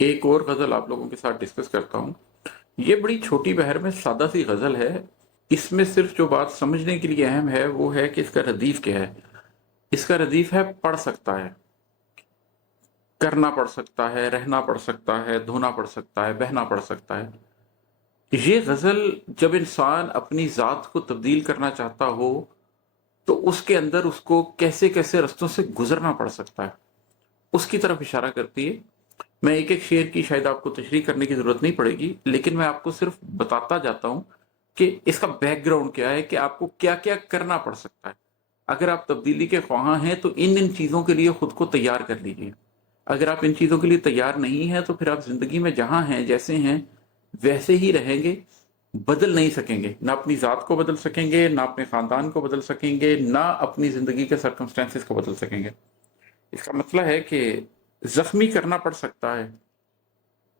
एक और गज़ल आप लोगों के साथ डिस्कस करता हूँ। ये बड़ी छोटी बहर में सादा सी गज़ल है। इसमें सिर्फ जो बात समझने के लिए अहम है वो है कि इसका रदीफ क्या है। इसका रदीफ है पढ़ सकता है, करना पड़ सकता है, रहना पड़ सकता है, धोना पड़ सकता है, बहना पड़ सकता है। ये गज़ल जब इंसान अपनी ज़ात को तब्दील करना चाहता हो तो उसके अंदर उसको कैसे-कैसे रास्तों से गुज़रना पड़ सकता है, उसकी तरफ इशारा करती है। मैं एक-एक शेर की शायद आपको तशरीह करने की ज़रूरत नहीं पड़ेगी, लेकिन मैं आपको सिर्फ बताता जाता हूँ कि इसका बैकग्राउंड क्या है, कि आपको क्या-क्या करना पड़ सकता है। अगर आप तब्दीली के ख्वाहां हैं तो इन-इन चीज़ों के लिए खुद को तैयार कर लीजिए। अगर आप इन चीज़ों के लिए तैयार नहीं हैं तो फिर आप ज़िंदगी में जहाँ हैं, जैसे हैं, वैसे ही रहेंगे, बदल नहीं सकेंगे। ना अपनी ज़ात को बदल सकेंगे, ना अपने ख़ानदान को बदल सकेंगे, ना अपनी ज़िंदगी के सर्कमस्टेंसेस को बदल सकेंगे। इसका मतलब है कि ज़ख्मी करना पड़ सकता है,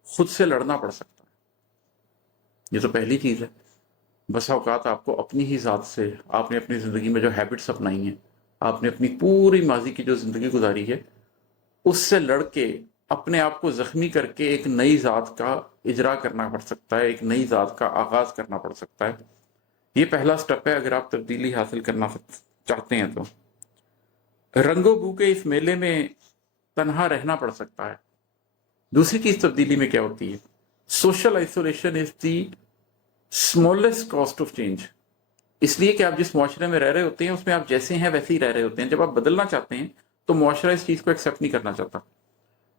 खुद से लड़ना पड़ सकता है। ये तो पहली चीज़ है। बसा औकात आपको अपनी ही ज़ात से, आपने अपनी ज़िंदगी में जो हैबिट्स अपनाई हैं, आपने अपनी पूरी माज़ी की जो ज़िंदगी गुज़ारी है, उससे लड़ के अपने आप को ज़ख्मी करके एक नई ज़ात का इजरा करना पड़ सकता है, एक नई ज़ात का आगाज़ करना पड़ सकता है। ये पहला स्टेप है अगर आप तब्दीली हासिल करना चाहते हैं तो। रंगो बू के इस मेले में तन्हा रहना पड़ सकता है। दूसरी चीज़ तब्दीली में क्या होती है? Social isolation is the smallest cost of change. इसलिए कि आप जिस मुआशरे में रह रहे होते हैं उसमें आप जैसे हैं वैसे ही रह रहे होते हैं। जब आप बदलना चाहते हैं तो मुआशरा इस चीज़ को एक्सेप्ट नहीं करना चाहता।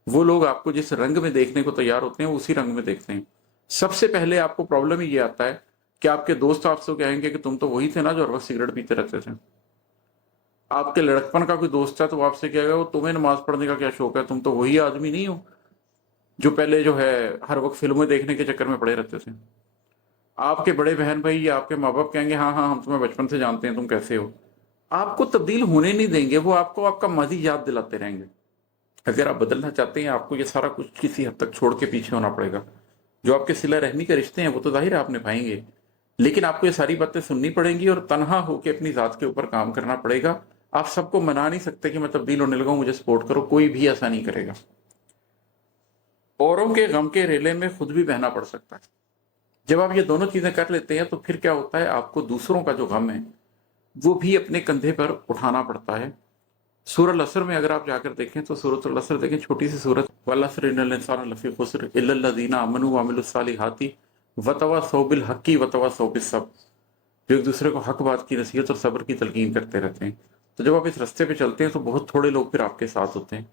वो लोग आपको जिस रंग में देखने को तैयार होते हैं उसी रंग में देखते हैं। सबसे पहले आपको प्रॉब्लम ही ये आता है कि आपके दोस्त आपसे कहेंगे कि तुम तो वही थे ना जो हर वक्त सिगरेट पीते रहते थे। आपके लड़कपन का कोई दोस्त है तो वो आपसे कहेगा वो तुम्हें नमाज पढ़ने का क्या शौक है, तुम तो वही आदमी नहीं हो जो पहले जो है हर वक्त फिल्में देखने के चक्कर में पड़े रहते थे। आपके बड़े बहन भाई या आपके माँ बाप कहेंगे हाँ हाँ हम तुम्हें बचपन से जानते हैं, तुम कैसे हो। आपको तब्दील होने नहीं देंगे, वो आपको आपका माजी याद दिलाते रहेंगे। अगर आप बदलना चाहते हैं आपको ये सारा कुछ किसी हद तक छोड़ के पीछे होना पड़ेगा। जो आपके सिला रहमी के रिश्ते हैं वो तो जाहिर है आप निभाएंगे, लेकिन आपको ये सारी बातें सुननी पड़ेंगी और तनहा होकर अपनी ज़ात के ऊपर काम करना पड़ेगा। आप सबको मना नहीं सकते कि मैं तब्दील होने लगा हूं, मुझे सपोर्ट करो, कोई भी ऐसा नहीं करेगा। औरों के गम के रेले में खुद भी बहना पड़ सकता है। जब आप ये दोनों चीजें कर लेते हैं तो फिर क्या होता है, आपको दूसरों का जो गम है वो भी अपने कंधे पर उठाना पड़ता है। सूरह असर में अगर आप जाकर देखें तो सूरह असर देखें, छोटी सी सूरत, वल असर इन्नल इंसान लफी खुस्र इल्ला लज़ीना आमनू व अमिलुस सालिहाती वतवासौ बिल हक्की वतवासौ बिस सब्र। जो एक दूसरे को हक बात की नसीहत और सब्र की तलकीन करते रहते हैं। तो जब आप इस रास्ते पे चलते हैं तो बहुत थोड़े लोग फिर आपके साथ होते हैं।